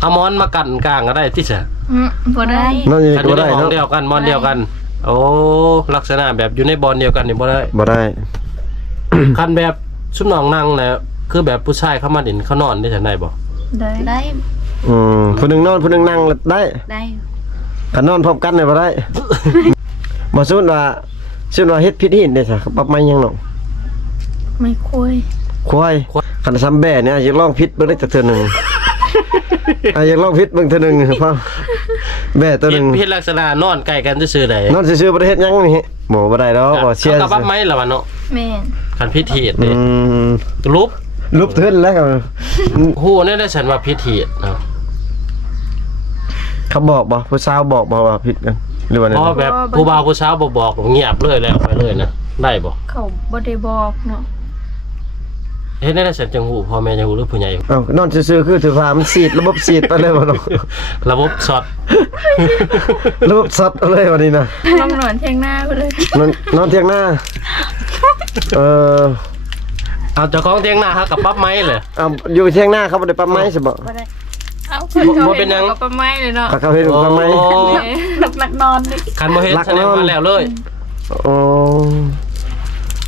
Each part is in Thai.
เอามอนมากันกลางก็ได้ที่ซะบ่ได้นั่นอยู่ กันอยู่ บ่ ใน ได้ ห้อง เนาะ เดียวกันมอนเดียวกันโอ้ลักษณะแบบอยู่ในบอลเดียวกันนี่บ่ได้ บ่ได้ คันแบบชุบน้องนั่งน่ะคือแบบผู้ชายเข้ามาเด่นเขานอนได้จังได๋บ่ ได้ ผู้หนึงนอนผู้หนึงนั่งได้ ได้ คันนอนพร้อมกันเนี่ยบ่ได้ บ่สมมุติว่าเฮ็ดผิดหินได้ซะปรับใหม่ยังน้อง ไม่คุย ควายคันซ้ำแบ่เนี่ยอยากลองผิดเบิ่งได้จักเทื่อหนึง อยากลองผิดเบิ่งเทื่อหนึงพ่อแบ่ตัวหนึง ผิดลักษณะนอนใกล้กันซื่อๆได้ นอนซื่อๆบ่ได้เฮ็ดหยังนี่บ่ได้ดอกบ่เชียร์ กับปั๊บไม้ล่ะวะเนาะ แม่น คันพิธี อื เด้ ม รูป ลุบเทื่นแล้วครับ ฮู้แน่ได้ฉันว่าพิธีเนาะ เขาบอกบ่ผู้สาวบอกบ่ว่าผิดกันหรือว่า เพราะแบบผู้บ่าวผู้สาวบ่บอกเงียบเลยแล้วไปเลยนะได้บ่ เขาบ่ได้บอกเนาะ เฮ็ดได้ฉันจังฮู้พ่อแม่จังฮู้หรือผู้ใหญ่ เอ้านอนซื่อๆคือถือว่ามันสีดระบบสีดไปเลยบ่เนาะ ระบบช็อต ระบบสัตว์เลยวันนี้นะ ลองนอนเที่ยงหน้าไปเลย นอนเที่ยงหน้า เอาเจ้าของเถียงหน้าฮะกับปั๊บไม้เลย เอาอยู่เที่ยงหน้าเขาบ่ได้ปั๊มไม้ใช่บ่ บ่ได้เอาเพิ่นเขาเป็นหยังก็ประมาณเลยเนาะ เขาเห็นปั๊มไม้ หนักนอนนี่ คันบ่เฮ็ดแสดงว่าแล้วเลย โอ้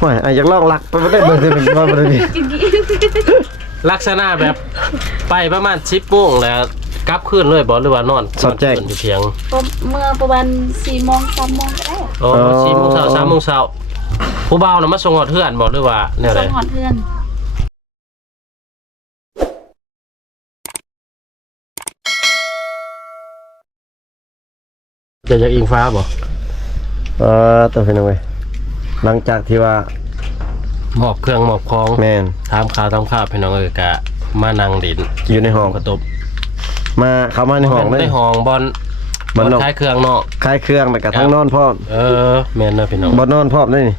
ห่วยอยากลองลักไปบ่ได้เบิ่งสิบ่ได้นี่ ลักษณะแบบไปประมาณ10:00 นแล้วกลับคืนเลยบ่หรือว่านอนอยู่เถียง เมื่อประมาณ4 โมง 3 โมงก็ได้ โอ้4:00 น 3:00 นผู้บ่าวน่ะมาส่งฮอดเฮือนบ่หรือว่าแนวใด ส่งหอดเพื่อน จะจากอิงฟ้าบ่ ตัวเป็นยังไงหลังจากที่ว่าม อบเครื่องมอบของ แม่น ถามข่าวพี่น้องกะมานั่งดิน อยู่ในห้อง กระตบ มาเข้ามาในห้องเลย ในห้องบอล บ่นอก คล้ายเครื่องเนาะ คลายเครื่องแล้วก็ทั้งนอนพร้อม แม่นนะพี่น้อง บ่นอนพร้อมเลยนี่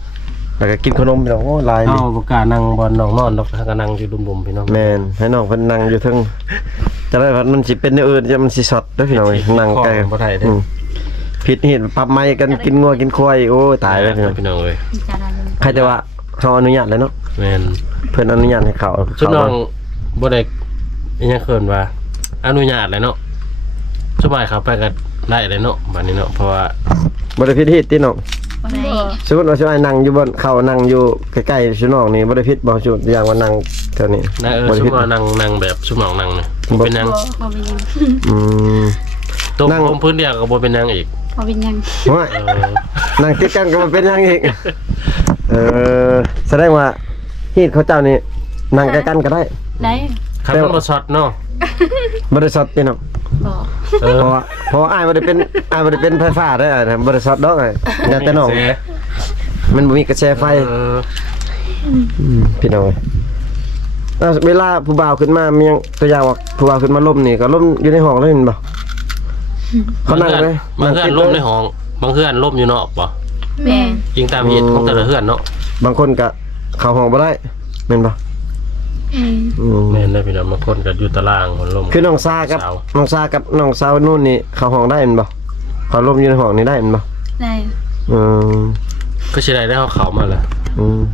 แล้วก็กินขนมพี่น้องโอ้หลายนี่ เอาบ่กล้านั่งบอลน้องนอนดอกถ้าก็นั่งอยู่ดุมๆพี่น้อง แม่นให้น้องเพิ่นนั่งอยู่เทึงจะได้ว่ามันสิเป็นอย่างอื่นจะมันสิสดเด้อพี่น้องเอ้ยนั่งใกล้ บ่ได้เด้ ผิดเห็นปรับไม้กันกินงัวกินควายโอ้ยตายเลยพี่น้อง พี่น้องเอ้ย จานั้น ใครแต่ว่าเขาอนุญาตเลยเนาะ แม่น เพิ่นอนุญาตให้เขา ชุดน้องบ่ได้อีหยังเคินว่าอนุญาตเลยเนาะสบายครับไปก็ได้เลยเนาะบัดนี้เนาะเพราะว่า บ่ได้ผิดเหตุติน้อง บ่ได้ สมมุติว่าสิให้นั่งอยู่บนเขานั่งอยู่ใกล้ๆชุน้องนี่บ่ได้ผิดบ่ชุดอย่างว่านั่งแถวนี้ นะบ่ได้ ชุ ผิด มานั่งแบบชุน้องนั่งนี่บ่เป็นหยัง บ่เป็นหยัง อืม ตัว นั่ง ผมพื้นเดียวก็บ่เป็นหยังอีก บ่เป็นหยัง ว่า เออ นั่งติดกันก็บ่เป็นหยังอีกแสดงว่าฮีตเขาเจ้านี่นั่งใกล้กันก็ได้ ได้ คันมันบ่ช็อตเนาะ บ่ได้สดติน้อง บ่ เออ เพราะว่าอ้ายบ่ได้เป็นไฟฟ้าเด้อนะบ่ได้สดดอกไอ้อย่าแต่น้องมันบ่มีกระแสไฟ เออ พี่น้องเวลาผู้บ่าวขึ้นมามียังตัวอย่างว่าผู้บ่าวขึ้นมาล่มนี่ก็ล่มอยู่ในห้องเลยเห็นบ่เขานั่งเลย บางเฮือนล่มในห้องบางเฮือนล่มอยู่นอกบ่ แม่ ยิงตามเหตุของแต่ละเฮือนเนาะ บางคนก็เข้าห้องบ่ได้แม่นบ่อืม แม่นได้พี่น้องบางคนก็อยู่ตารางคนล่ม คือน้องซากับน้องซากับน้องสาวนู่นนี่เข้าห้องได้แม่นบ่เขาล่มอยู่ในห้องนี่ได้แม่นบ่ ได้ อืม ก็สิได้เขามาแล้ว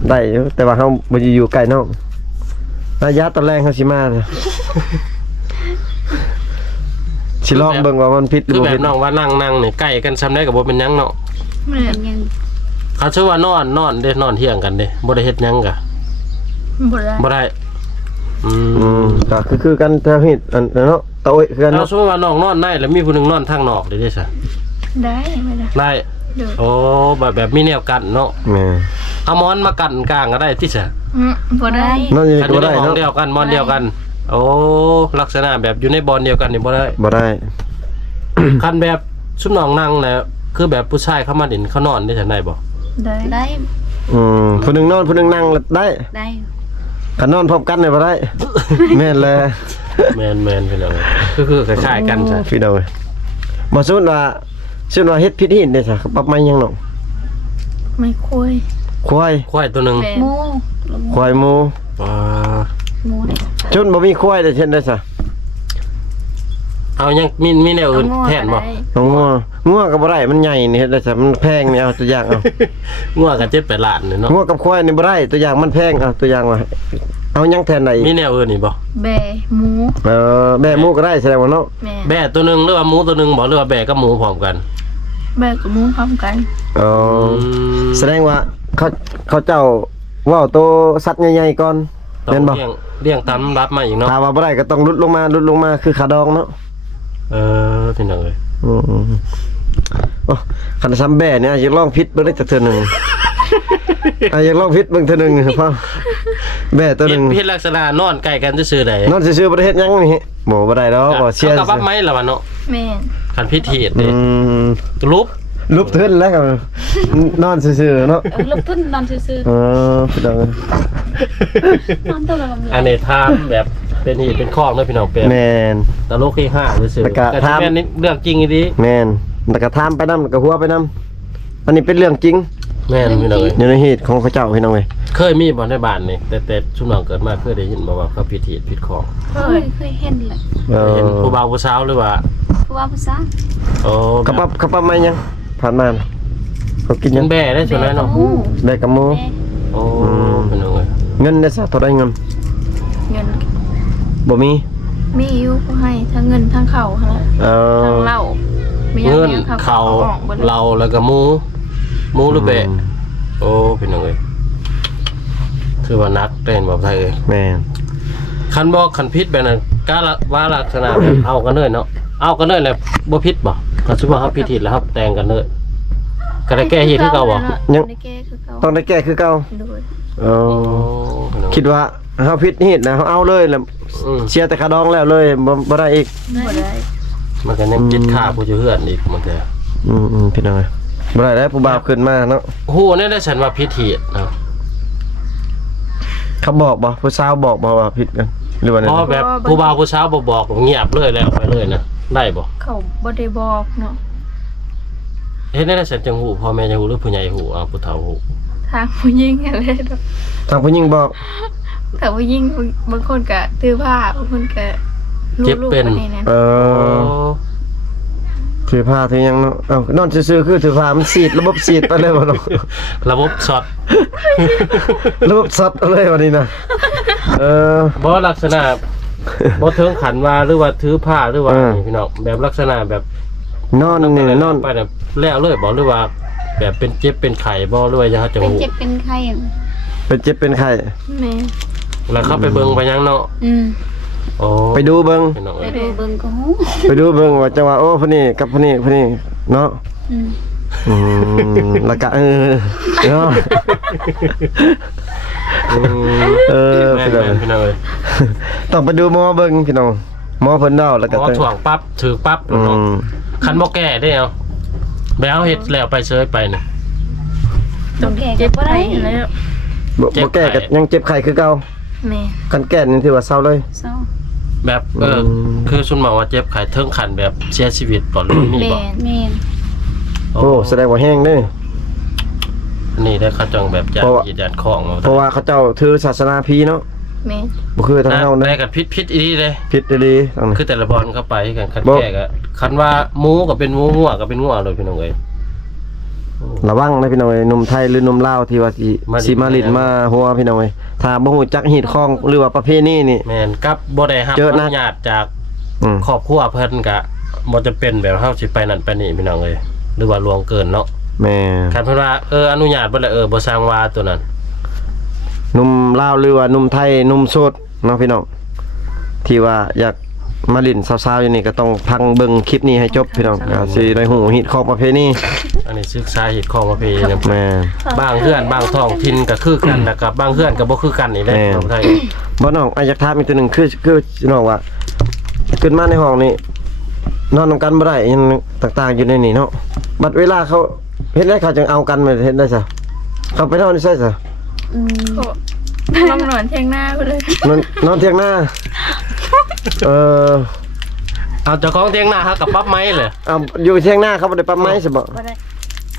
ได้อยู่แต่ว่าเฮาบ่ได้อยู่ใกล้น้องระยะตอนแรกเฮาสิมาสิลองเบิ่งว่ามันผิดหรื คือ อ บ่ แบ ผิ บ ด น้องว่านั่งนี่ใกล้กันซ้ำได้ก็บ่เป็นหยังเนาะ แม่นยัง เขาชื่อว่านอนเด้นอนเที่ยงกันเด้บ่ได้เฮ็ดหยังกะ บ่ได้ บ่ได้ ก็คือกันเท่าหิดอันเนาะตะโอยคือกัน เรา เนาะ สมมุติว่าน้องนอนได้แล้วมีผู้หนึงนอนทางนอกได้ซะ ได้ไม่ได้ ได้ เด้อ โอ้แบบมีแนวกันเนาะ แม่ เอามอนมากันกลางก็ได้ที่ซะ บ่ได้ นั่นอยู่ กันอยู่ บ่ ใน ได้ ห้อง เนาะ เดียวกันมอนเดียวกัน โอ้ลักษณะแบบอยู่ในบอลเดียวกันนี่บ่ได้ บ่ได้ คันแบบชุบน้องนั่งน่ะคือแบบผู้ชายเข้ามาดินเขานอนได้จังได๋บ่ ได้ ผู้หนึงนอนผู้หนึงนั่งได้ ได้ คันนอนพร้อมกันได้บ่ได้ แม่นเลย แม่นพี่น้องคือคล้ายๆกันซะ พี่น้องเอ้ยบ่สมมุติว่าเฮ็ดผิดหินได้ซะปรับใหม่ยังน้อง ไม่คุย ควาย ควายตัวหนึง หมู ควายหมู ว้า หมูได้ จนบ่มีควายได้เช่นได้ซะ เอายังมีแนวอื่นแทนบ่ น้องงัวก็บ่ได้มันใหญ่นี่เฮ็ดได้ซะมันแพงนี่เอาตัวอย่างเอา งัวกัน7-8ล้านนี่เนาะ งัวกับควายนี่บ่ได้ตัวอย่างมันแพงเอาตัวอย่างว่า เอายังแทนไหน มีแนวอื่นอีกบ่ แบหมู แม่หมูก็ได้แสดงว่าเนาะ แม่ แบะตัวหนึงหรือว่าหมูตัวหนึงบ่หรือว่าแบะกับหมูพร้อมกัน แบกับหมูพร้อมกัน อ๋อ ม แสดงว่าเขาเจ้าว่าวโตสัตว์ใหญ่ๆก่อน ต้อ แม่น ง บ่ เลี้ยงตามรับมาอีกเนาะ ถ้าว่าบ่ได้ก็ต้องลุดลงมาคือขาดองเนาะ พี่น้องเอ้ย อืมโอ้คันซ้ำแบ่เนี่ยอยากลองพิษเบิ่งได้จักเทื่อหนึงอยากลองพิษเบิ่งเทื่อหนึงพ่อแบ่ตัวหนึง พิษลักษณะนอนใกล้กันซื่อๆได้ นอนซื่อๆบ่ได้เฮ็ดหยังนี่บ่ได้ดอกบ่เชียร์ เอากับบับไม้ล่ะวะเนาะ แม่ คันพิษเหตุ อื นี่ ม รูป ลุบขึ้นแล้วก็นอนซื่อๆเนาะ ลบทุนนอนซื่อ พี่น้อง ๆนอนตัวละลำ อันนี้ถามแบบเป็นเหตุเป็นข้องเด้อพี่น้องเป็น แม่น ตลกที่5ซื่อ แล้วก็ ๆแต่ ถาม ที่แม่นนี่เรื่องจริงอีดี แม่นแล้วก็ถามไปนำแล้วก็หัวไปนำอันนี้เป็นเรื่องจริง แม่นพี่น้องเอ้ย อยู่ในเหตุของเขาเจ้าพี่น้องเอ้ย เคยมีบ่ในบ้านนี่แต่ชุมน้องเกิดมาเคยได้ยินบ่ว่าเขาพิษเหตุพิษข้อง เคยเห็นเลย เห็นผู้บ่าวผู้สาวหรือว่า เพราะว่าภาษา โอ้ กระปับไม่ยังผ่านมาน่ะเขากิน ยั ยัง ง แบ่ได้ใช่ไหมเนาะ ได้กับหมู โอ้พี่น้องเอ้ย เงินได้ซะเท่าใดเงิน เงิน บ่มี มีอยู่ก็ให้ทั้งเงินทั้งเข่าทั้ง เออ ทั้งเหล้ามีอย่ เงิน ดียว เขา ออกหมดเลย เราแล้วก็หมูหรือแบะโอ้พี่น้องเอ้ยคือว่านักเต้นแบบไทยเอ้ย แม่น คันบอกคันพิษแบบนั้นกาละว่าลักษณะแบบเอากันเลยเนาะเอากันเลยแหละบ่พิษบ่คันสมมุติว่าเฮาพิษเหตุแล้วครับแต่งกันเลยก็ได้แก้เหตุคือเก่าบ่ ยัง ได้แก้คือเก่า ต้องได้แก้คือเก่า โดย เอ โอ้ อ พี่น้อง คิดว่าเฮาผิดเหตุนะเฮาเอาเลยแล้ว อืม เชียร์แต่ขาดองแล้วเลยบ่ได้อีก บ่ได้ มันก็ยังจิตฆ่าผู้อยู่เฮือนอีกมันก็ พี่น้องเอ้ยบ่ได้แล้วผู้บ่าวขึ้นมาเนาะ ฮู้แน่ได้ฉันว่าพิษเหตุเนาะ เขาบอกบ่ผู้สาวบอกบ่ว่าผิดกันหรือว่าไง เพราะแบบผู้บ่าวผู้สาวบ่บอกเงียบเลยแล้วไปเลยนะได้บ่ เขาบ่ได้บอกเนาะ เฮ็ดได้ฉันจังฮู้พ่อแม่จังฮู้หรือผู้ใหญ่ฮู้ผู้เฒ่าฮู้ ทางผู้หญิงอะไรดอก ทางผู้หญิงบอก แต่ผู้หญิงบางคนก็ถือผ้าบางคนก็ลูกๆคนนี้นะ เออถือผ้าถือหยังเนาะเอ้านอนซื่อๆคือถือผ้ามันสีดระบบสีดไปเลยบ่เนาะ ระบบช็อต ระบบซัดเอาเลยวันนี้นะเออ บ่ลักษณะบ่ถึงขันว่าหรือว่าถือผ้าหรือว่า อ่า นี่พี่น้องแบบลักษณะแบบ นอนนี่นอน ไปแบบแล้วเลยบ่หรือว่า แบบเป็นเจ็บเป็นไข้บ่หรือว่าจะจะ เป็น ฮู้ เจ็บเป็นไข้ เป็นเจ็บเป็นไข้ แม่ แล้วเข้าไปเบิ่งไปยังเนาะ โอ้ ไปดูเบิ่ง พี่น้อง ไป เอ้ย ดูเบิ่งก็ฮู้ ไปดูเบิ่งว่าจังหวะโอ้ผู้นี้กับผู้นี้เนาะ อืม แล้วก็เนาะ อืม พี่น้อง แม่นๆพี่น้องเอ้ย ต้องไปดูหมอเบิ่งพี่น้องหมอเพิ่นเล่าแล้วก็ หมอถ่วงปั๊บถือปั๊บ อื เนาะ ม คันบ่แก้ได้เอาแล้วเฮ็ดแล้วไปเซยไปนี่ ต้องเจ็บไข้แล้ว บ่แก้ก็ยังเจ็บไข้คือเก่า แม่ คันแก้นี่ถือว่าเศร้าเลย เศร้า แบบคือสุนหมอว่าเจ็บไข้เทิงขันแบบเสียชีวิตบ่หรือมี แม่ บ่ แม่น โอ้แสดงว่าแห้งเด้ นี่ได้เขาจังแบบจาน เพราะว่า ยีดานของมา เพราะว่าเขาเจ้าถือศาสนาพีเนาะ แม่ บ่คือทางเฮา ได้ เด้ กันพิษอีดีเลย ผิดดีๆทางนี้ คือแต่ละบอลเข้าไปกันคัน บ่ แก่ก็คันว่าหมูก็เป็นหมูงัวก็เป็นงัวเลยพี่น้องเอ้ย ระวังนะพี่น้องเอ้ยหนุ่มไทยหรือหนุ่มลาวที่ว่าสิมาลินมาหัวพี่น้องเอ้ยถ้าบ่ฮู้จักฮีดข้องหรือว่าประเพณีนี่ แม่นกับบ่ได้รับ เจอ อ นะ นุญาตจาก อืม ครอบครัวเพิ่นก็บ่จะเป็นแบบเฮาสิไปนั่นไปนี่พี่น้องเอ้ยหรือว่าลวงเกินเนาะ แม่ คันเพิ่นว่าอนุญาตบ่ได้บ่สร้างว่าตัวนั้น หนุ่มลาวหรือว่าหนุ่มไทยหนุ่มโสดเนาะพี่น้องที่ว่าอยากมาลินสาวๆอยู่นี่ก็ต้องพังเบิ่งคลิปนี้ให้จบพี่น้องก็สิได้ฮู้ฮีดข้องประเพณี อันนี้ศึกษาเหตุของประเพณีนำ แม่ บางเฮือนบางท้องถิ่นก็คือกันแล้วก็บางเฮือนก็บ่คือกันนี่แหละ แม่ ของไทย บ่น้องอยากถามอีกตัวหนึงคือน้องว่าขึ้นมาในห้องนี่นอนนำกันบ่ได้อิหยังต่างๆอยู่ในนี่เนาะบัดเวลาเขาเฮ็ดได้เขาจึงเอากันมาเฮ็ดได้ซะเขาไปนอนนี่ใช่ซะ อืม ก็ลองนอนเที่ยงหน้าไปเลย นอนเที่ยงหน้าเออ เอาเจ้าของเถียงนาฮะกับปั๊บไม้เลย เอาอยู่เที่ยงหน้าเขาบ่ได้ปั๊มไม้ใช่บ่ บ่ได้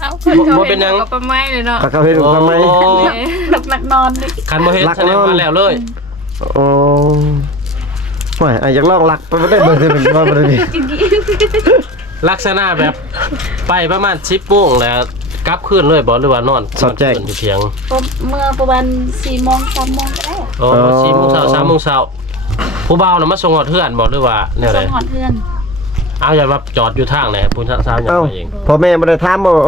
เอาคนเขา บ่เป็นหยัง ก็ประมาณเลยเนาะ เขาเฮ็ดปั๊มไม้ โอ้ แม่ หนักๆนอนดิ คันบ่เฮ็ด รัก แสดง นอ ว่าน แล้วเลย โอ้ไม่อยากลองลักไปบ่ได้เบิ่งสิเป็นว่าบ่ได้นี่ ลักษณะแบบไปประมาณ10โมงแล้ว กลับคืนเลยบ่หรือว่านอน สอดแจ้ง อยู่เถียง เมื่อประมาณ4 โมง 3 โมงก็ได้ โอ้4 โมงเช้า3 โมงเช้าผู้บ่าวน่ะมาส่งฮอดเฮือนบ่หรือว่าแนว ส่ ใด งหอดเพื่อน เอาอย่ามาจอดอยู่ทางไหนผู้สาวอย่า เอ้า มาเอง พ่อแม่บ่ได้ถามบ่ว่า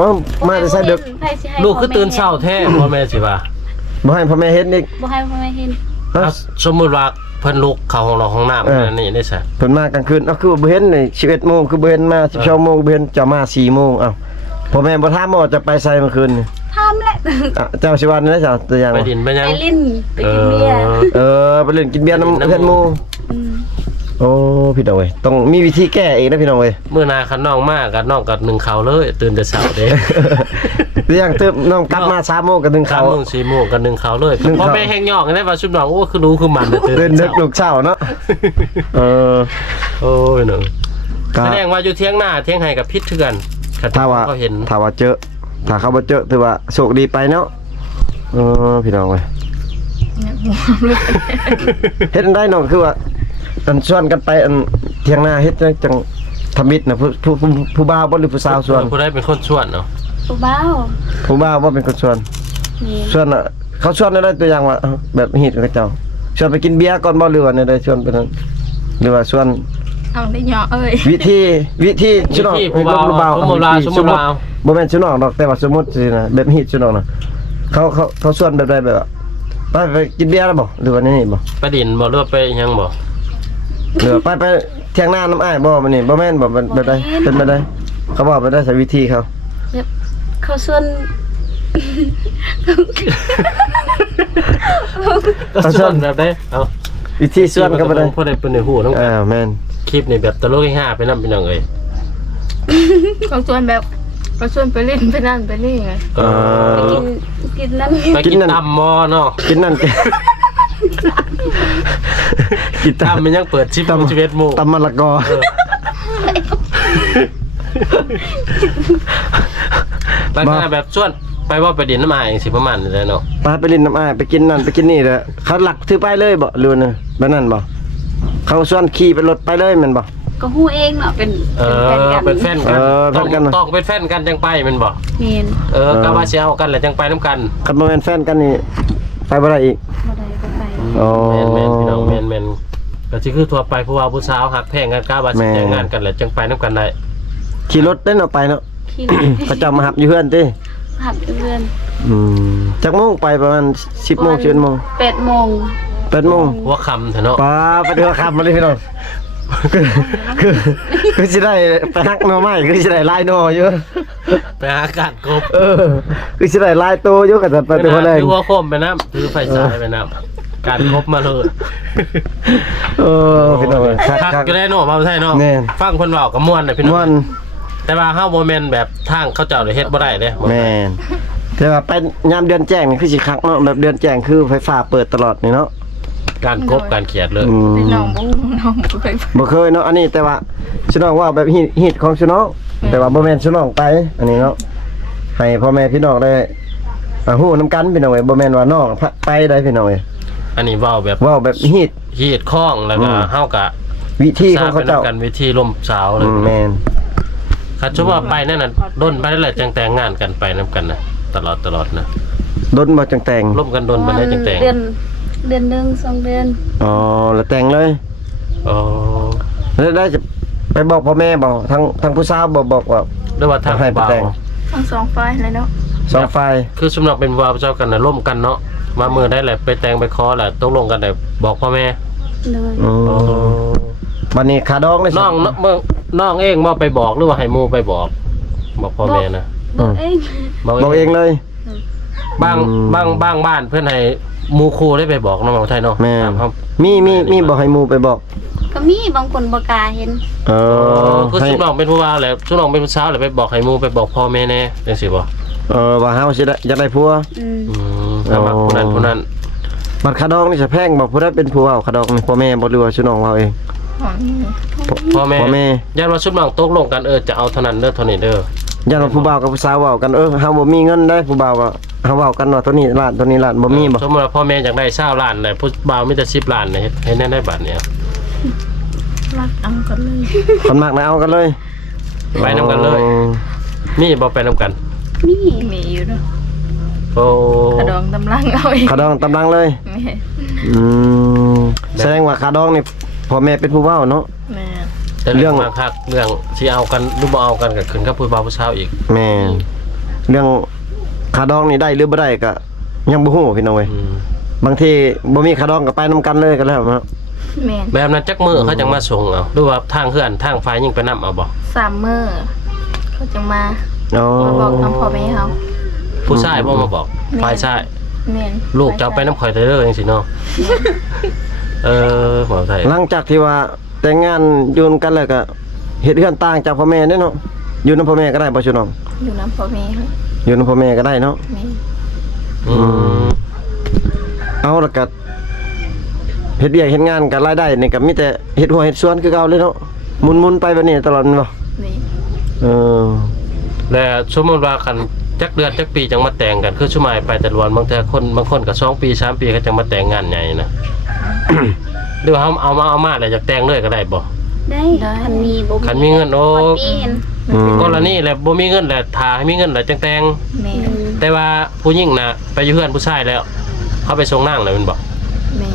มาแต่ไสดึก ใครสิให้ ลูกคือตื่นเช้าแท้พ่อแม่สิว่า บ่ให้พ่อแม่เฮ็ดอีก บ่ให้พ่อแม่เห็น เอาสมมุติว่าเพิ่นลุกเข้าห้องนอนห้องน้ำนั่นนี่ได้ซะ เพิ่นมากลางคืนเอ้าคือบ่เห็นนี่11 โมงคือบ่เห็นมา12 โมงบ่เห็นจะมา4 โมงเอ้าพ่อแม่บ่ถามบ่ว่าจะไปไสเมื่อคืนนี่ ทำแหละ อ่ะเจ้าสิว่านี่จ้ะตัวอย่าง ไป ว่า ดินไปยัง ไปลิ้นไปกินเบียร์ ไปเล่นกินเบียร์น้ำเพื่อนหมู่ อืม โอ้พี่น้องเว้ยต้องมีวิธีแก้เองนะพี่น้องเว้ย มื้อหน้าคันน้องมากับน้องกับ1เขาเลย ตื่นแต่เช้าเด้ เรื่องเติมน้องกลับมา3 โมงกับ1 3 เขา โมง4 โมงกับ1เขาเลย หนึ่ง พ่อ เขา แม่แฮงยอกได้ว่าชุบน้องโอ้คือรู้คือมันน่ะ เดินดึกลูกเช้าเนาะเออ โอ้ยหนู ก็ แสดงว่าอยู่เที่ยงหน้าเที่ยงไห้กับพิษเถื่อนคัน ถ้าว่า เขาเห็น ถ้าว่าเจอถ้าเขาบ่เจอถือว่าโชคดีไปเนาะพี่น้องเว้ยเฮ็ดได้น้องคือว่าอันชวนกันไปอันเที่ยงหน้าเฮ็ดจังทำมิตรนะผู้บ่าวบ่หรือผู้สาวชวน ผู้ใดเป็นคนชวนเนาะ ผู้บ่าว ผู้บ่าวบ่เป็นคนชวน นี่ ชวนอ่ะเขาชวนได้ตัวอย่างว่าแบบฮีดกับเจ้าชวนไปกินเบียร์ก่อนบ่หรือว่าได้ชวนไปนั้นหรือว่าชวน เอาได้เหยาะเอ้ย วิธีชุนอง ผู้บ่าวสมมุติว่าสมมุติว่า บ่แม่นชุนองดอกแต่ว่าสมมุติสินะแบบฮีดชุนองน่ะเขาชวนแบบใดแบบว่าไปกินเบียร์แล้วบ่หรือว่านี่บ่ ไปดินบ่หรือว่าไปหยังบ่ หรือว่าไปเที่ยงหน้าน้ำอ้ายบ่มันนี่บ่แม่นบ่แบบใดเป็นแบบใดเขาบอกไปได้ใช้วิธีเขา แบบเขาส่วน ก็ชวนแบบได้เอา วิธีชวนก็บ่ได้ ผู้ใดเป็นในหูต้อง แม่น คลิปนี่แบบตลกให้5ไปนำเป็นหยังเอ้ย เขาชวนแบบเขาชวนไปเล่นไปนั่นไปนี่ไง เออ กินนั้น ไปกินตำมอเนาะ กินนั่นกิน ตำมันยังเปิด10 โมง11 โมง ตำมะละกอ ลักษณะแบบชวนไปว่าไปดินน้ำอ้ายจังซี่ประมาณนี้แหละเนาะ ไปเล่นน้ำอ้ายไปกินนั่นไปกินนี่แหละเขาหลักถือไปเลยบ่หรือว่าแบบนั้นบ่เขาชวนขี่ไปรถไปเลยแม่นบ่ ก็ฮู้เองเนาะเป็น เป็นแฟนกัน แฟนกัน ต้องเป็นแฟนกันจังไปแม่นบ่ เมียน ก็ว่าสิเอากันแล้วจังไปนํกัน คันบ่แม่นแฟนกันนี่ไปบ่ได้อีก บ่ได้ก็ไป อ๋อ แม่นพี่น้องแม่นก็สิคือทั่วไปผู้ว่าผู้สาวหักแพงกันกล้าว่าสิแต่งงานกันแล้วจังไปนํกันได้ ขี่รถได้เนาะไปเนาะ ขี้ เขาเจ้ามาหับอยู่เฮือนติ หับเรือน จักโมงไปประมาณ10 โมง11 โมง 8 โมง 8 โมง หัวค่ำเถอะเนาะ ป้าไปเดือขับมาเลยพี่น้องคือสิได้ไปฮักหน่อไม้คือสิได้ลายหน่ออยู่ ไปหาอากาศกบ คือสิได้ลายโตอยู่กันแต่ไปเป็นคนแรก ถือหัวโคมไปน้ำถือไฟฉายไปน้ำการกบมาเลย พี่น้อง ทักก็ได้เนาะมาใช่เนาะ แน่ ฟังคนเว้ากับม่วนน่ะพี่น้อ ม่ว ง น แต่ว่าเฮาบ่แม่นแบบทางเขาเจ้าได้เฮ็ดบ่ได้เด้ แม่นแต่ว่าไปยามเดือนแจ้งนี่คือสิคักเนาะแบบเดือนแจ้งคือไฟฟ้าเปิดตลอดนี่เนาะ การกบการเขียดเลย เป็นน้องบ่น้องบ่เคย บ่เคยเนาะอันนี้แต่ว่าชิน้องว่าแบบฮิตของชิน้องแต่ว่าบ่แม่นชิน้องไปอันนี้เนาะให้พ่อแม่พี่น้องได้ฮู้นำกันพี่น้องเอ้ยบ่แม่นว่าน้องไปได้พี่น้องเอ้ย อันนี้เว้าแบบ เว้าแบบฮิต ฮีดข้องแล้วก็เฮาก็ วิธีของเขาเจ้า กันวิธีล่มสาวเลย แม่น คันชุบว่าไปนั่นน่ะด้นไปได้แหละจังแต่งงานกันไปนํกันนะตลอดนะ ดนบ่จังแต่ง ร่วมกันดนไปได้จังแต่ง เดือนหนึง2 เดือน อ๋อแล้วแต่งเลย อ๋อ แล้วได้จะไปบอกพ่อแม่บ่ทั้งผู้สาวบอกว่า หรือว่าทาง ให้ไป บ่าว แต่ง ทั้งสองฝ่ายเลยเนาะ สองฝ่าย คือสำหรับเป็นบ่าวเจ้ากันน่ะร่วมกันเนาะมามือได้แหละไปแต่งไปขอแหละตกลงกันได้บอกพ่อแม่ เลย อ๋อบัดนี้ขาดองได้ น้องน้องเองบ่ไปบอกหรือว่าให้หมู่ไปบอกพ่อแม่นะ บอกเอง บอกเองเลย บางบ้านเพิ่นให้หมู่ครูได้ไปบอกน้องไทยเนาะ แม่ ตามครับ มีบอกให้หมู่ไปบอก ก็มีบางคนบ่กล้าเห็น เออ คือ ให้ ชุน้องเป็นผู้ว่าแหละชุน้องเป็นผู้สาวแหละไปบอกให้หมู่ไปบอกพ่อแม่แน่จังซี่บ่ ว่าเฮาสิได้อยากได้ผัว ถ้ามักผู้นั้น บัตรขาดองนี่จะแพงบอกผู้ได้เป็นผู้เอาขาดองนี่พ่อแม่บ่รู้ว่าชื่อน้องเฮาเอง พ่อแม่ พ่อแม่ ญาติว่าชุน้องตกลงกันจะเอาเท่านั้นเด้อเท่านี้เด้อ ย่านว่าผู้บ่าวกับผู้สาวเว้ากันเฮาบ่มีเงินได้ผู้บ่าวว่าเฮาเว้ากันว่าตัวนี้ล้านตัวนี้ล้านบ่มีบ่ สมมุติว่าพ่อแม่อยากได้20ล้านเลยผู้บ่าวมีแต่10ล้านเนี่ยเฮ็ดแน่ได้บัดเนี่ย รักเอากันเลย คนมากนะเอากันเลย ไปนํกันเลยนี่บ่ไปนํกัน มี มีอยู่เนาะ โอ้ ขดองตำลังเอาเอง ขาดองตำลังเลย แม่ อืมแสดงว่าขาดองนี่พ่อแม่เป็นผู้เว้าเนาะ แม่ แต่เรื่องบางคักเรื่องสิเอากันหรือบ่เอากันก็ขึ้นกับผู้บ่าวผู้สาวอีก แม่นเรื่องขาดองนี่ได้หรือบ่ได้ก็ยังบ่ฮู้พี่น้องเว้ย อืม บางทีบ่มีขาดองก็ไปนํกันเลยก็แล้วเนาะ แม่ แบบนั้นจักมือเขาจังมาส่งเอาหรือว่าทางเพื่อนทางฝ่ายยิงไปนํเอาบ่ 3 มื้อเขาจึงมา อ๋อ มาบอกน้ำพ่อแม่เขา ผู้ชายบ่มาบอกฝ่ายชาย แม่น ลูกจะเอาไปน้ำข่อยเด้อจังซี่เนาะหัวไทย หลังจากที่ว่าแต่งงานอยู่นำกันแล้วก็เฮ็ดเรือนต่างจากพ่อแม่เด้เนาะอยู่นำพ่อแม่ก็ได้บ่ชุน้อง อยู่น้ำพ่อแม่เขา อยู่นำพ่อแม่ก็ได้เนาะ แม่ อืม เอาแล้วก็เฮ็ดเวียกเฮ็ดงานก็รายได้นี่ก็มีแต่เฮ็ดหัวเฮ็ดสวนคือเก่าเลยเนาะหมุนๆไปแบบนี้ตลอดแม่นบ่ แม่ เออ และสมมุติว่าคันจักเดือนจักปีจังมาแต่งกันคือชุมายไปแต่ละวันบางเทื่อคนบางคนก็2ปี3ปีเขาจังมาแต่งงานใหญ่นะ หรือว่าเขาเอามาแล้วอยากแต่งเลยก็ได้บ่ ได้คันมีบ่ คันมีเงินโอ้ ปีน อืม กรณีแหละบ่มีเงินแหละถ้าให้มีเงินแล้วจังแต่ง แม่ แต่ว่าผู้หญิงน่ะไปอยู่เพื่อนผู้ชายแล้ว เขาไปส่งนางแล้วแม่นบ่ แม่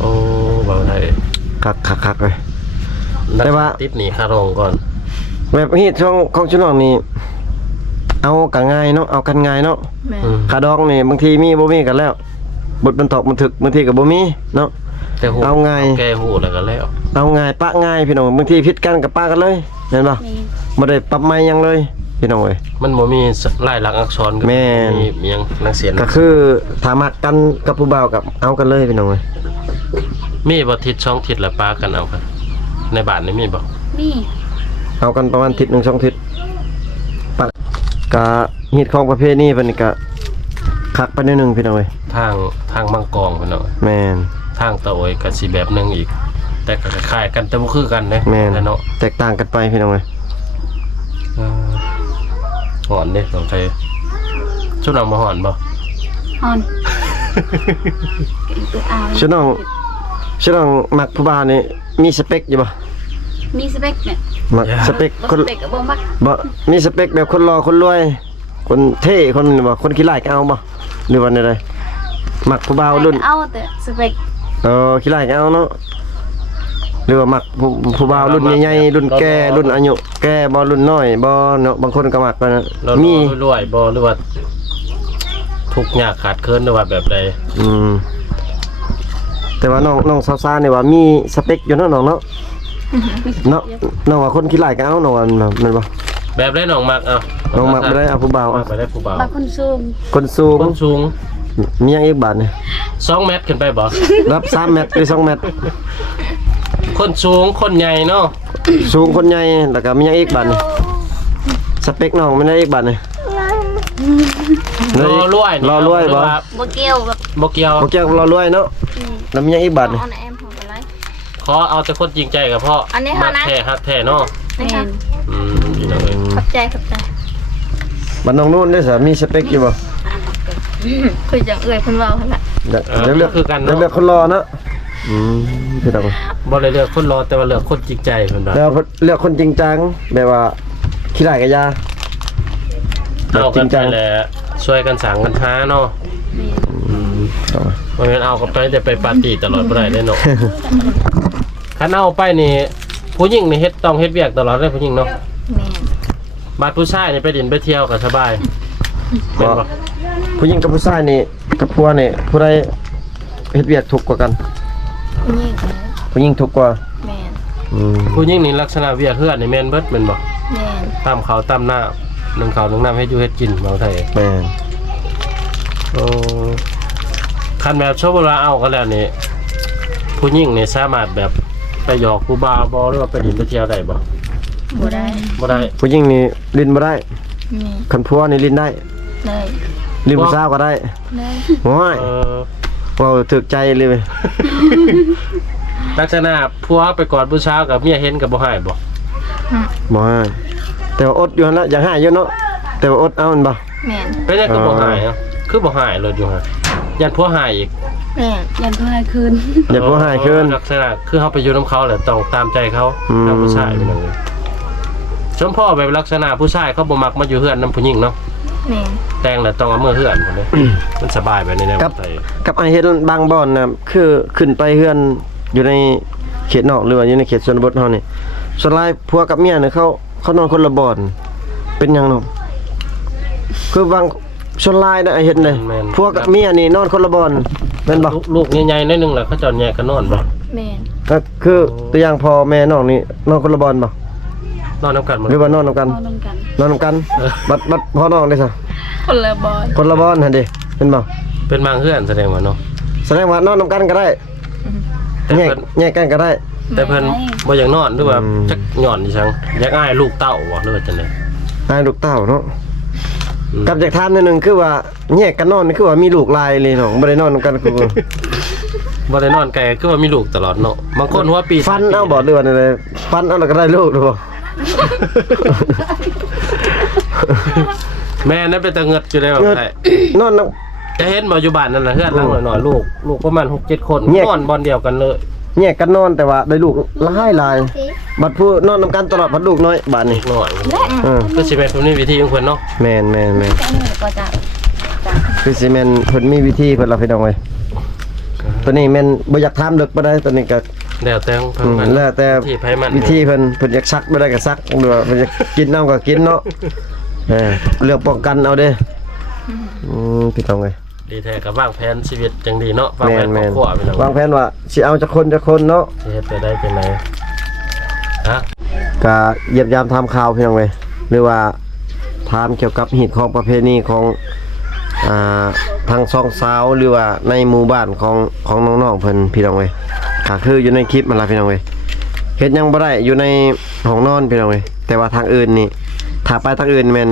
โอ้บ่ได้ คักๆเลย แต่ว่า ติดหนี้ค่าโรงก่อน แบบนี้ของชุน้องนี่เอากันง่ายเนาะเอากันง่ายเนาะ แม่ อืม ขาดองนี่บางทีมีบ่มีกันแล้วบทบรรทอกบันทึกบางทีก็บ่มีเนาะ แต่หู เอาไง แกหูแล้วก็แล้ว เอาง่ายปะง่ายพี่น้องบางทีผิดกันกับปะกันเลยเห็นป่ะ แม่ บ่ได้ปรับใหม่หยังเลยพี่น้องเอ้ย มันบ่มีลายลักษณ์อักษร แม่น มีหยังหนังเสียน ก็คือถ้ามักกันกับผู้บ่าวกับเอากันเลยพี่น้องเอ้ย มีบ่ทิศช่องทิศละปากันเอากันในบ้านนี่มีบ่ มี เอากันประมาณทิศ1 2ทิศปะก็ฮิตของประเภทนี้เพิ่นนี่ก็คักไปนิดนึงพี่น้องเอ้ย ทางมังกรพุ่นเนาะ แม่น ทางตะโอยก็สิแบบหนึงอีก แต่ก็คล้ายๆกันแต่บ่คือกันเด้ แม่น เนาะ แตกต่างกันไปพี่น้องเอ้ย หอนเด้ต้องใช้ชุดนำมาหอนบ่ ฮอนตัวเอา ชุดน้องมักผู้บ่าวนี่มีสเปคอยู่บ่ มีสเปคเนี่ย มักสเปค บ่ คน สเปคก็บ่มัก บ่มีสเปคแบบคนรอคนรวย คนเท่คนบ่คนขี้ร้ายก็เอาบ่หรือว่าใดๆมักผู้บ่าวรุ่น เอาแต่สเปค ขี้ร้ายก็เอาเนาะหรือว่ามักผู้บ่าวรุ่นใหญ่ๆรุ่นแก่รุ่นอายุแก่บ่รุ่นน้อยบ่เนาะบางคนก็มักนะ เรา มี รวยๆบ่หรือว่าทุกข์ยากขาดเคินหรือว่าแบบใด อืมแต่ว่าน้องสาวๆนี่ว่ามีสเปคอยู่เนาะน้องเนาะเนาะน้องว่าคนขี้ร้ายก็เอาน้องว่าแม่นบ่ แบบได้น้องมักเอา น้องมักบ่ได้เอาผู้บ่าว มักไปได้ผู้บ่าว บางคนสูง คนสูง คนสูง มีหยังอีกบาทนี่ 2เมตรขึ้นไปบ่ รับ3เมตรหรือ2เมตร คนสูงคนใหญ่เนาะ สูงคนใหญ่แล้วก็มีหยังอีกบาทนี่สเปคน้องมันได้อีกบาทนี่ รอรวยนี่ รอรวย ห บ่ ว่า บ่เกี่ยวแบบ บ่เกี่ยว บ่เกี่ยวกับรอรวยเนาะแล้วมีหยังอีกบาทนี่ เอาแอมของอะไร ขอเอาแต่คนจริงใจกับพ่ออั นนี้ มั เท่าก นั้น แท้ฮักแท้เนาะ แม่น พี่น้องเอ้ย ขอบใจ บัดน้องนู่นได้ซะมีสเปคอยู่บ่ คือจังเอ่ยเพิ่นเว้าหั่นล่ะ เดี๋ยวเลือก คือกัน เดี๋ยว เนาะ เลือกคนรอเนาะพี่น้อง บ่ได้เลือกคนรอแต่ว่าเลือกคนจริงใจเพิ่นว่า แล้วเลือกคนจริงจังแบบว่าขี้ร้ายก็อย่าแบบ เอา จ กั ริ น ง ไป จัง แหละช่วยกันสั่งกันท้าเนาะ เอามา บ่แม่นเอากันไปแต่ไปปาร์ตี้ตลอดบ่ได้เด้เนาะ คันเอาไปนี่ผู้หญิงนี่ต้องเฮ็ดเวียกตลอดเลยผู้หญิงเนาะ แม่น บาดผู้ชายนี่ไปดินไปเที่ยวก็สบายแม่นบ่ ผู้หญิงกับผู้ชายนี่กับผัวนี่ผู้ใดเฮ็ดเวียกถูกกว่ากัน ผู้หญิง ผู้หญิงถูกกว่า แม่น ผู้หญิงนี่ลักษณะเวียกเฮือนนี่แม่นเบิดแม่นบ่ แม่น ตามเขาวตามหน้านึ่งข้าวนึ่งน้ำให้อยู่เฮ็ดกินบางไทย แม่น โอ้คันแบบชอบเวลาเอากันแล้วนี่ผู้หญิงนี่สามารถแบบไปหยอกผู้บ่าวบ่หรือว่าไปดินไปเที่ยวได้บ่ บ่ได้ บ่ได้ ผู้หญิงนี่ลิ้นบ่ได้ มี คันผัวนี่ลิ้นได้ เลย ลิ้นผู้สาวก็ได้ เลย โอ้ย เออ เว้าถึกใจเลยเว้ย ลักษณะผัวไปกอดผู้สาวกับเมียเห็นกับบ่ให้บ่ บ่ให้แต่ว่าอดอยู่หั่นละอยากให้อยู่เนาะแต่ว่าอดเอามันบ่ แม่น เป็นจังคือบ่ให้อะคือบ่ให้เลยอยู่ฮะยันผัวให้อีก แม่น ยันเพื่อให้คืน อย่าผัวให้คืน ลักษณะคือเฮาไปอยู่นํเขาแหละต้องตามใจเขา อืม ทางผู้ชายเป็นจังได๋ ชมพ่อแบบลักษณะผู้ชายเขาบ่มักมาอยู่เฮือนนํผู้หญิงเนาะ แม่น แต่งแล้วต้องเอามือเฮือนพุ่นเด้ มันสบายแบบนี้แนว กับ ไทย กับไอเห็นบางบ่อนนะคือขึ้นไปเฮือนอยู่ในเขตนอกหรือว่าอยู่ในเขตชนบทเฮานี่ส่วนหลายผัวกับเมียเนี่ยเขานอนคนละบ่อนเป็นหยังเนาะคือบางส่วนหลายนะไอเห็นเลยผัวกับเมียนี่นอนคนละบ่อนแม่นบ่ ลูกใหญ่ๆนิดนึงแหละเขาจอดแยกกันนอนบ่ แม่น ก็คือตัวอย่างพ่อแม่น้องนี่นอนคนละบ่อนบ่ นอนนํกันหมด หรือว่านอนนำกัน นอนนำกัน นอนนำกันบัดพ่อน้องได้ซะ คนละบอล คนละบ่อนหั่นดิเป็นบ่ เป็นบางเฮือนแสดงว่าเนาะ แสดงว่านอนนำกันก็ได้ แต่ แยก เพิ่น แยกกันก็ได้ แต่เพิ่นบ่อยากนอนหรือว่า อืม จักหย่อนอีสังอยากอ้ายลูกเต้าบ่หรือว่าจังได๋ ให้ลูกเต้าเนาะ อืม กับจากทานนิดนึงคือว่าแยกกันนอนนี่คือว่ามีลูกลายเลยเนาะบ่ได้นอนนำกันคือ บ่ได้นอนไกลก็ว่ามีลูกตลอดเนาะบางคนหัวปี ฟันเอาบ่หรือว่าอะไรฟันเอาแล้วก็ได้ลูกหรือบ่ แม่นั่นเป็นตะเงิดอยู่ได้แบบไทย นอนน จะเห็นบ่อยู่บ้านนั่นน่ะเฮือนหลังหน่อยๆลูกประมาณ 6-7 คน แยก นอนบอนเดียวกันเลย ำแยกกันนอนแต่ว่าได้ลูกหลายบัดผู้นอนนำกันตลอดพัดลูกน้อยบาดนี้ หน่อย เออ ก็สิเป็นคนนี้วิธีของเพิ่นเนาะ แม่น แต่นี่ก็จะ คือสิแม่นเพิ่นมีวิธีเพิ่นล่ะพี่น้องเอ้ยตัวนี้แม่นบ่อยากถามลึกบ่ได้ตัวนี้ก็ แล้วแต่ของเพิ่นมัน แล้วแต่ ที่ไผมัน วิธีเพิ่นอยากซักบ่ได้ก็ซักหรือว่าเพิ่นอยากกินน้ำก็กินเนาะเลือกป้องกันเอาเด้พี่น้องเอ้ย ดีแท้ก็วางแผนชีวิตจังดีเนาะวาง แม่ แผ น นคร แม่ อบ น ครัวพี่น้อง วางแผนว่าสิเอาจักคนเนาะ สิเฮ็ดไปได้จังไดฮะ ก็เยี่ยมยามทำข่าวพี่น้องเว้ยหรือว่าถามเกี่ยวกับหีดของประเพณีของทางซองสาวหรือว่าในหมู่บ้านของน้องๆเพิ่นพี่น้องเว้ยก็คืออยู่ในคลิปมันล่ะพี่น้องเว้ยเฮ็ดหยังบ่ได้อยู่ในห้องนอนพี่น้องเว้ยแต่ว่าทางอื่นนี่ถ้าไปทางอื่นแม่น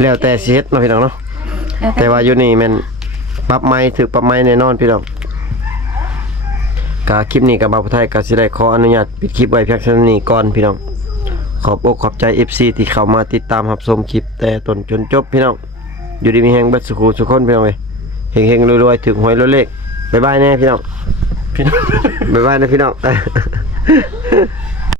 แล้วแต่สิเฮ็ดเนาะพี่น้องเนาะแต่ว่าอยู่นี่แม่นปรับไม้ถูกปรับไม้แน่นอนพี่น้องก็คลิปนี้กับบ่าวผู้ไทยก็สิได้ขออนุญาตปิดคลิปไว้เพียงเท่านี้ก่อนพี่น้องขอบอกขอบใจ FC ที่เข้ามาติดตามรับชมคลิปแต่ต้นจนจบพี่น้องอยู่ดีมีแฮงเบิดสุขสุขคนพี่น้องเว้ยเฮงๆรวยๆถึงหวยรวยเลขบ๊ายบายแน่พี่น้อง พี่น้อง บ๊ายบายนะพี่น้อง